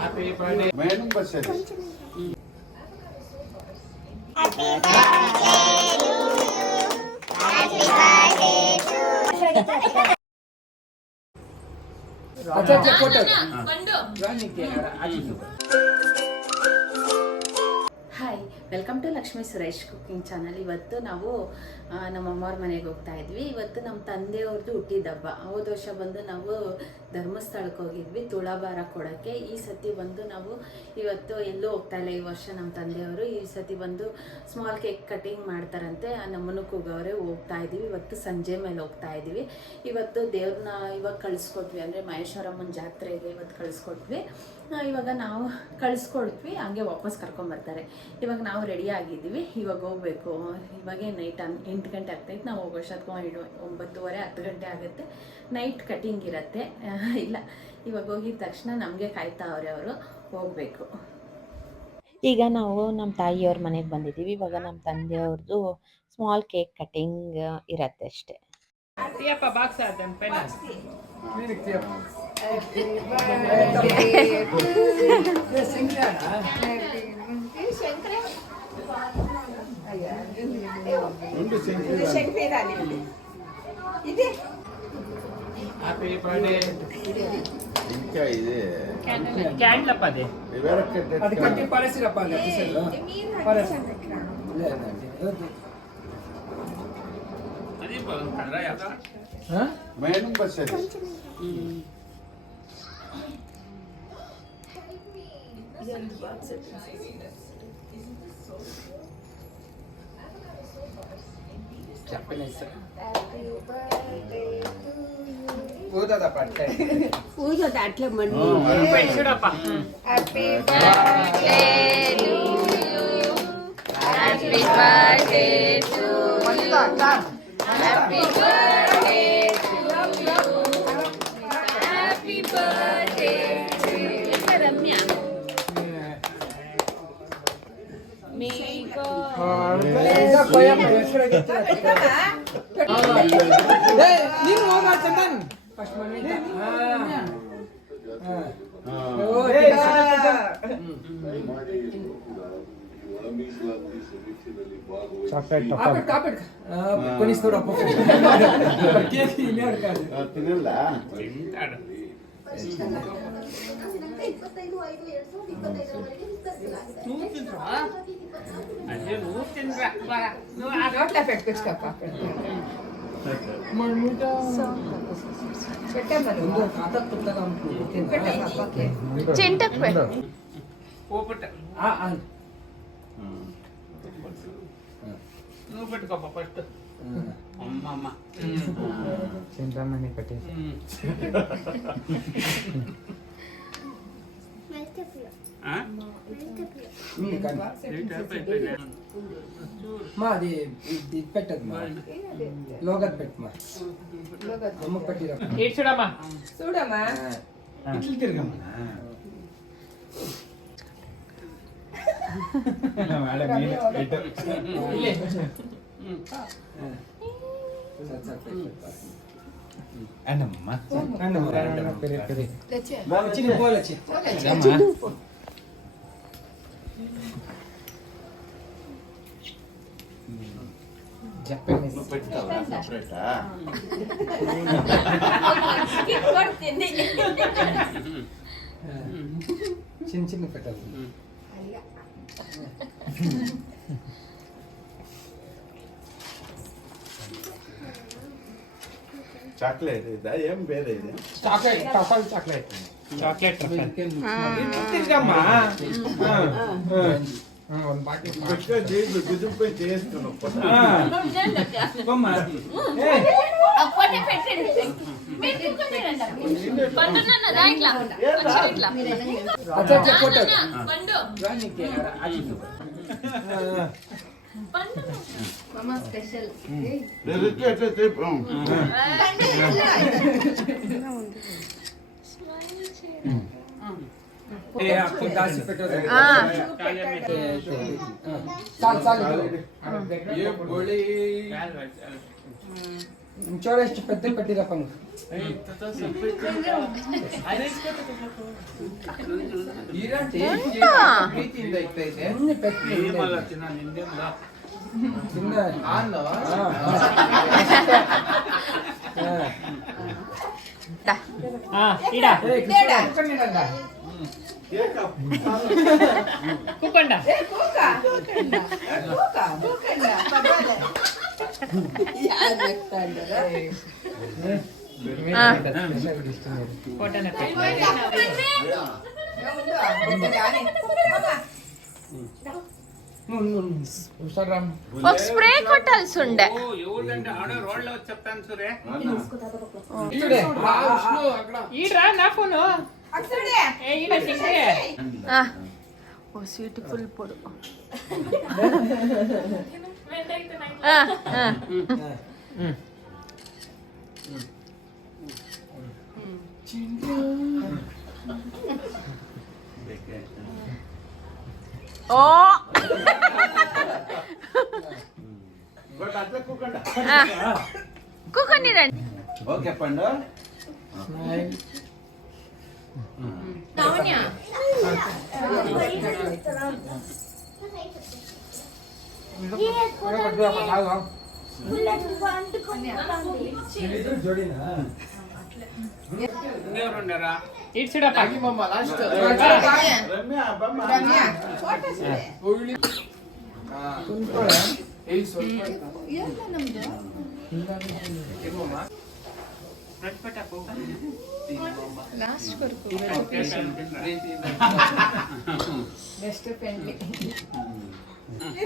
Happy birthday madam బస్ happy अच्छा photo hi welcome to Lakshmi Suresh cooking channel. ಇವತ್ತು ನಾವು ನಮ್ಮ ಅಮ್ಮವ್ರ ಮನೆಗೆ ಹೋಗ್ತಾ ಇದ್ವಿ. ಇವತ್ತು ನಮ್ಮ ತಂದೆಯವ್ರದ್ದು ಹುಟ್ಟಿದಬ್ಬ. ಹೋದ ವರ್ಷ ಬಂದು ನಾವು ಧರ್ಮಸ್ಥಳಕ್ಕೆ ಹೋಗಿದ್ವಿ ತುಳಾಭಾರ ಕೊಡೋಕ್ಕೆ. ಈ ಸತಿ ಬಂದು ನಾವು ಇವತ್ತು ಎಲ್ಲೂ ಹೋಗ್ತಾ ಇಲ್ಲ. ಈ ವರ್ಷ ನಮ್ಮ ತಂದೆಯವರು ಈ ಸತಿ ಬಂದು ಸ್ಮಾಲ್ ಕೇಕ್ ಕಟಿಂಗ್ ಮಾಡ್ತಾರಂತೆ. ನಮ್ಮನ್ನು ಕೂಗವ್ರೆ ಹೋಗ್ತಾ ಇದ್ದೀವಿ. ಇವತ್ತು ಸಂಜೆ ಮೇಲೆ ಹೋಗ್ತಾ ಇದ್ದೀವಿ. ಇವತ್ತು ದೇವ್ರನ್ನ ಇವಾಗ ಕಳಿಸ್ಕೊಟ್ವಿ, ಅಂದರೆ ಮಹೇಶ್ವರಮ್ಮನ ಜಾತ್ರೆಗೆ ಇವತ್ತು ಕಳಿಸ್ಕೊಟ್ವಿ. ಇವಾಗ ನಾವು ಕಳಿಸ್ಕೊಡ್ತೀವಿ, ಹಂಗೆ ವಾಪಸ್ ಕರ್ಕೊಂಬರ್ತಾರೆ. ಇವಾಗ ನಾವು ರೆಡಿ ಆಗಿದ್ದೀವಿ, ಇವಾಗ ಹೋಗ್ಬೇಕು. ಇವಾಗೇ ನೈಟ್ 8 ಗಂಟೆ ಆಗ್ತೈತೆ. ನಾವು ಹೋಗೋಷ್ಟೊತ್ಕೊಂಡು 9:30 10 ಗಂಟೆ ಆಗುತ್ತೆ. ನೈಟ್ ಕಟಿಂಗ್ ಇರುತ್ತೆ. ಇಲ್ಲ, ಇವಾಗ ಹೋಗಿದ ತಕ್ಷಣ ನಮಗೆ ಕಾಯ್ತಾ ಅವರು ಹೋಗಬೇಕು. ಈಗ ನಾವು ನಮ್ಮ ತಾಯಿಯವ್ರ ಮನೆಗೆ ಬಂದಿದ್ದೀವಿ. ಇವಾಗ ನಮ್ಮ ತಂದೆಯವ್ರದ್ದು ಸ್ಮಾಲ್ ಕೇಕ್ ಕಟಿಂಗ್ ಇರತ್ತೆ ಅಷ್ಟೇ. హ్యాపీ బర్త్డే ఇంకా ఇది ಕ್ಯಾಂಡಲ್ ಅಪ್ಪ ಅದೇ ಅದು ಕಟ್ಟಿ ಪಾಲಿಸಿರಪ್ಪ ಅಲ್ಲ ಪಾಲಿಸಿ అది కదరా యాద మేడం బస్ హ్యాపీ ಊದೋದು ಅಟ್ಲೆ ಮಣ್ಣು. Happy birthday to you, happy birthday to you, happy birthday to you, happy birthday to you. Ramya ಮೀಗೋ ನೀನು ಹೋಗ ಚಂದನ್ ಫಸ್ಟ್ ಮನೆ ಕೊನಿಸ್ ನೋಡಪ್ಪ ಕೇಕ್ ಇಲ್ಲೇ ಅಡ್ಕಾದು ತಿನ್ನಲ್ಲ నువ్వు పెట్టుకోప్ప ఫస్ట్ అమ్మమ్మ చింతమని కట్టేసి మా అది ఇది పెట్టదు మా లోగత్ పెట్టు మా అమ్మ పట్టిరా ఏడ్ చూడమ్మా చూడమ్మా ఇట్లా తిరగమ్మా అన్నమ్మ చిన్న పోలొచ్చి చిన్న చిన్న పెట్టాలి చాక్లెట్ ఇదా ఏం పేరు ఇది chocolate truffle chocolate chocolate truffle తిరిగమ్మా ಒಂದು ಬಾಟಿ ಬಿಟ್ಟು ಜೀಬ್ ಗುದುಪೈ చేస్తున్నావు ಬಮ್ಮ ಅಪ್ಪನೇ ಪೆಟ್ಟಿದೆ ಮೆಟ್ಟಿಕೊಂಡಿರಂತ ಬಂದನನ್ನ ದಾಯಿಟ್ಲಾ ಇಟ್ಲಾ ಅಚ್ಚ ಫೋಟೋ ಬಂದು ರಾಣಿಕೆ ಆಜಿತು ಮಮ್ಮ ಸ್ಪೆಷಲ್ ರೆಸಿಪಿ ಅಟ್లా ಟೈಪ್ ಸ್ಮೈಲ್ చేయండి ఏ आपको दासी पेटो साल ये बोली चौड़े పెద్ద పెట్టిరప్ప ಪ್ರೀತಿಯಿಂದ ಇಗ್ತಾ ಇದೆ. ಕೂಕೊಂಡ ఒక స్ప్రే కొట్టాలి సుండే ఈడ్రా నా ఫోను ఈడ సింగే ఓ స్వీట్ ఫుల్ పొడు ఓ కూకండి రండి. ఓకే పండు. ఇడ్చిడప్ప లాస్ట్ ರಮ್ಯಾ ಬಮ್ಮ.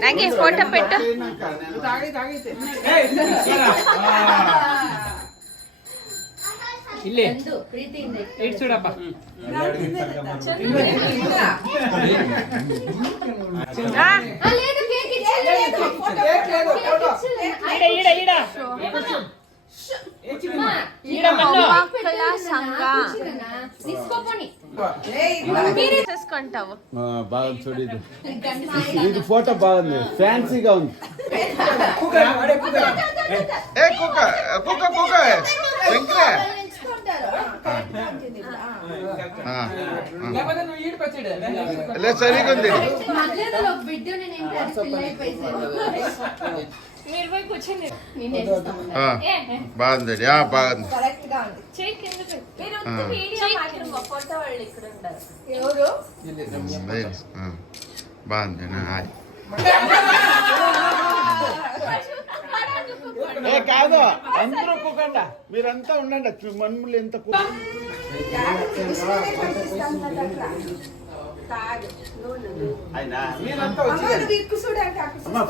ನಂಗೆ ಫೋಟೋ పెట్టు. ಇಲ್ಲಿ ಇಡ್ಚಿಡಪ್ಪ ఈడ ఈడ ఈడ మక్కಳ సంఘ మీరే చేసుకుంటావు. బాగుంది చూడు ఇది. ఇది ఫోటో బాగుంది, ఫ్యాన్సీగా ఉంది. ఏ కుక్క కుక్క కుక్క శంకరే. లేకపోతే నువ్వు ఈడికొచ్చాడు లేదు సరిగా ఉంది. మీరు పోయి కూర్చోండి బాగుంది బాగుంది. బాగుంది. ఏ కాదు, అందరూ ఒప్పుకోండి, మీరంతా ఉండండి. మనుషులు ఎంత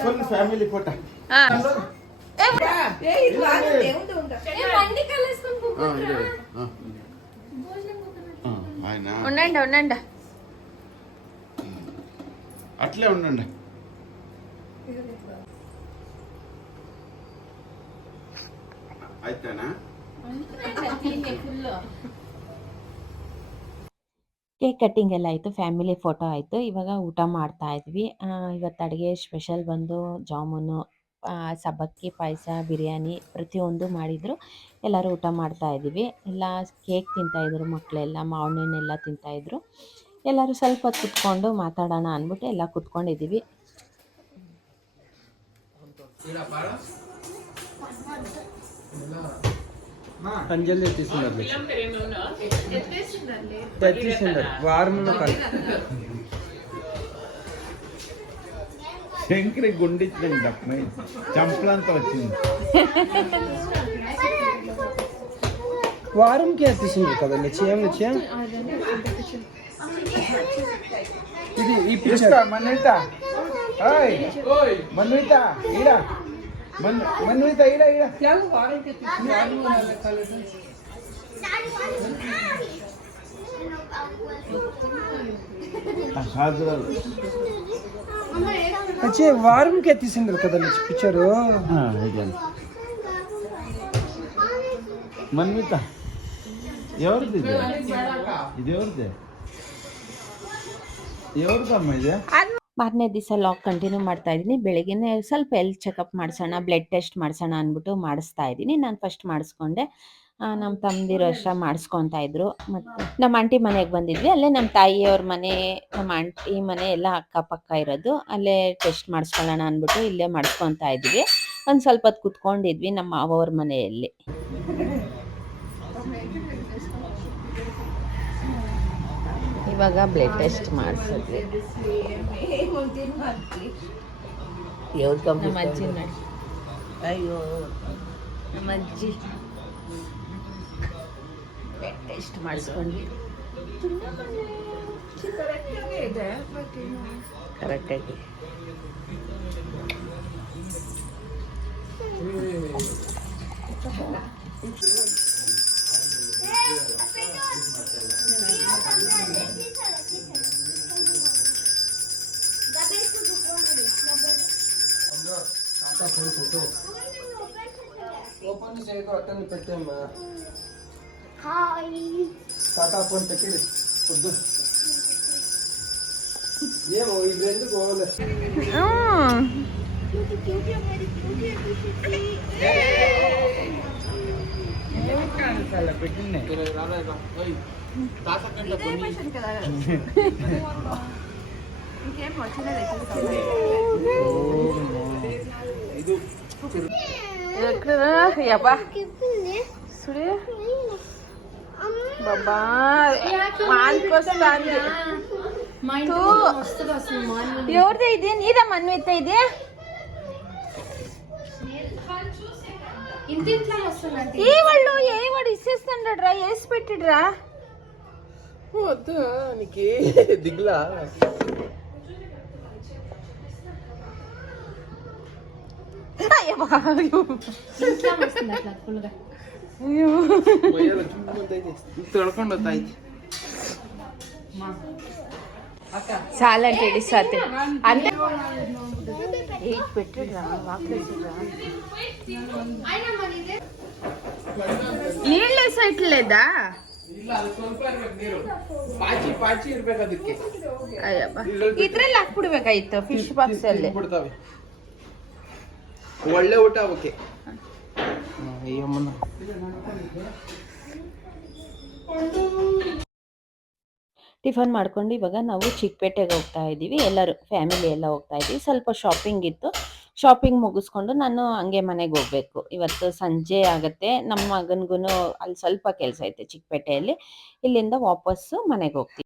ఫుల్ ఫ్యామిలీ ఫోటో. ఉండండి ఉండండి అట్లే ఉండండి. ಆಯ್ತಾನಾ? ಕೇಕ್ ಕಟ್ಟಿಂಗ್ ಎಲ್ಲ ಆಯಿತು, ಫ್ಯಾಮಿಲಿ ಫೋಟೋ ಆಯಿತು. ಇವಾಗ ಊಟ ಮಾಡ್ತಾ ಇದ್ವಿ. ಇವತ್ತು ಅಡುಗೆ ಸ್ಪೆಷಲ್ ಬಂದು ಜಾಮೂನು, ಸಬ್ಬಕ್ಕಿ ಪಾಯಸ, ಬಿರಿಯಾನಿ ಪ್ರತಿಯೊಂದು ಮಾಡಿದರು. ಎಲ್ಲರೂ ಊಟ ಮಾಡ್ತಾ ಇದ್ದೀವಿ. ಎಲ್ಲ ಕೇಕ್ ತಿಂತಾಯಿದ್ರು ಮಕ್ಕಳೆಲ್ಲ, ಮಾವಿನ ಹಣ್ಣೆಲ್ಲ ತಿಂತಾಯಿದ್ರು. ಎಲ್ಲರೂ ಸ್ವಲ್ಪ ಹೊತ್ತು ಕುತ್ಕೊಂಡು ಮಾತಾಡೋಣ ಅಂದ್ಬಿಟ್ಟು ಎಲ್ಲ ಕುತ್ಕೊಂಡಿದ್ದೀವಿ. అంజలి తీస్తున్నారు తెచ్చిస్తున్నారు వారంలో శంకరి గుండిచ్చింది అమ్మాయి, చంపలంతా వచ్చింది. వారంకి తీసింది కదండి. చేయం ఇది ఈ పిచ్చర్ మన్విత, ఓయ్ మన్విత ఈడ, మన్విత ఈడ ఈడ వచ్చే వారంకి తీసిండ్రు కదండి పిక్చరు. మన్విత ఎవరిది ఇది? ఇది ఎవరిది? ఎవరిదಮ್ಮ ಇದೆ? ಮಾರನೇ ದಿವಸ ಲಾಗ್ ಕಂಟಿನ್ಯೂ ಮಾಡ್ತಾ ಇದ್ದೀನಿ. ಬೆಳಗ್ಗೆನೇ ಸ್ವಲ್ಪ ಹೆಲ್ತ್ ಚೆಕಪ್ ಮಾಡಿಸೋಣ, ಬ್ಲಡ್ ಟೆಸ್ಟ್ ಮಾಡಿಸೋಣ ಅಂದ್ಬಿಟ್ಟು ಮಾಡಿಸ್ತಾ ಇದ್ದೀನಿ. ನಾನು ಫಸ್ಟ್ ಮಾಡಿಸ್ಕೊಂಡೆ. ನಮ್ಮ ತಮ್ಮದಿರು ಅಷ್ಟ ಮಾಡಿಸ್ಕೊತಾ ಇದ್ರು. ಮತ್ತು ನಮ್ಮ ಆಂಟಿ ಮನೆಗೆ ಬಂದಿದ್ವಿ. ಅಲ್ಲೇ ನಮ್ಮ ತಾಯಿಯವ್ರ ಮನೆ, ನಮ್ಮ ಆಂಟಿ ಮನೆ ಎಲ್ಲ ಅಕ್ಕಪಕ್ಕ ಇರೋದು. ಅಲ್ಲೇ ಟೆಸ್ಟ್ ಮಾಡಿಸ್ಕೊಳ್ಳೋಣ ಅಂದ್ಬಿಟ್ಟು ಇಲ್ಲೇ ಮಾಡಿಸ್ಕೊತಾ ಇದ್ವಿ. ಒಂದು ಸ್ವಲ್ಪ ಹೊತ್ತು ಕುತ್ಕೊಂಡಿದ್ವಿ ನಮ್ಮ ಮಾವವ್ರ ಮನೆಯಲ್ಲಿ. ಇವಾಗ ಬ್ಲಡ್ ಟೆಸ್ಟ್ ಮಾಡಿಸಿದ್ವಿ. ನಮ್ಮ ಅಜ್ಜಿ ನೋಡಿ, ಅಯ್ಯೋ ನಮ್ಮ ಅಜ್ಜಿ ಬ್ಲಡ್ ಟೆಸ್ಟ್ ಮಾಡಿಸ್ಕೊಂಡ್ವಿ. ಕರೆಕ್ಟಾಗಿ ఓపెన్ చేయకు అట్టని పెట్టమ్మా. టాటా ఫోన్ పెట్టింది వద్దు. ఏమో ఇది రెండు పోవాలి. బాబా మాన్కొస్తాంది. ఎవరిదే ఇది? నీదా మన్విత ఇది? ఏ వాడు ఇచ్చేస్తాడ్రా, వేసి పెట్టిడ్రా. వద్దు నీకు దిగులా. ತೊಳ್ಕೊಂಡು ಹೋಗ್ತಾಯ್ತು. చాలంటే ఇడిసాతే అంటే పెట్టిడ్రా, ನೀళ్ళు ಸೈಟ್ಲೇದಾ? ಇಲ್ಲ, ಅದು ಸ್ವಲ್ಪ ಇರ್ಬೇಕು ನೀರು. ಪಾಚಿ ಇರ್ಬೇಕು ಅದಕ್ಕೆ. ಅಯ್ಯಪ್ಪ, ಇದ್ರಲ್ಲಿ ಹಾಕ್ಬಿಡ್ಬೇಕಾಯ್ತು ಫಿಶ್ ಬಾಕ್ಸ್ ಅಲ್ಲಿ. ಬಿಡ್ತಾವೆ ಒಳ್ಳೆ ಊಟ ಅವಕ್ಕೆ. ಟಿಫನ್ ಮಾಡ್ಕೊಂಡು ಇವಾಗ ನಾವು ಚಿಕ್ಕಪೇಟೆಗೆ ಹೋಗ್ತಾ ಇದ್ದೀವಿ. ಎಲ್ಲರೂ ಫ್ಯಾಮಿಲಿ ಎಲ್ಲ ಹೋಗ್ತಾ ಇದ್ದೀವಿ. ಸ್ವಲ್ಪ ಶಾಪಿಂಗ್ ಇತ್ತು. ಶಾಪಿಂಗ್ ಮುಗಿಸ್ಕೊಂಡು ನಾನು ಹಂಗೆ ಮನೆಗೆ ಹೋಗಬೇಕು. ಇವತ್ತು ಸಂಜೆ ಆಗುತ್ತೆ. ನಮ್ಮ ಮಗನಿಗೂ ಅಲ್ಲಿ ಸ್ವಲ್ಪ ಕೆಲಸ ಐತೆ ಚಿಕ್ಕಪೇಟೆಯಲ್ಲಿ. ಇಲ್ಲಿಂದ ವಾಪಸ್ಸು ಮನೆಗೆ ಹೋಗ್ತೀವಿ.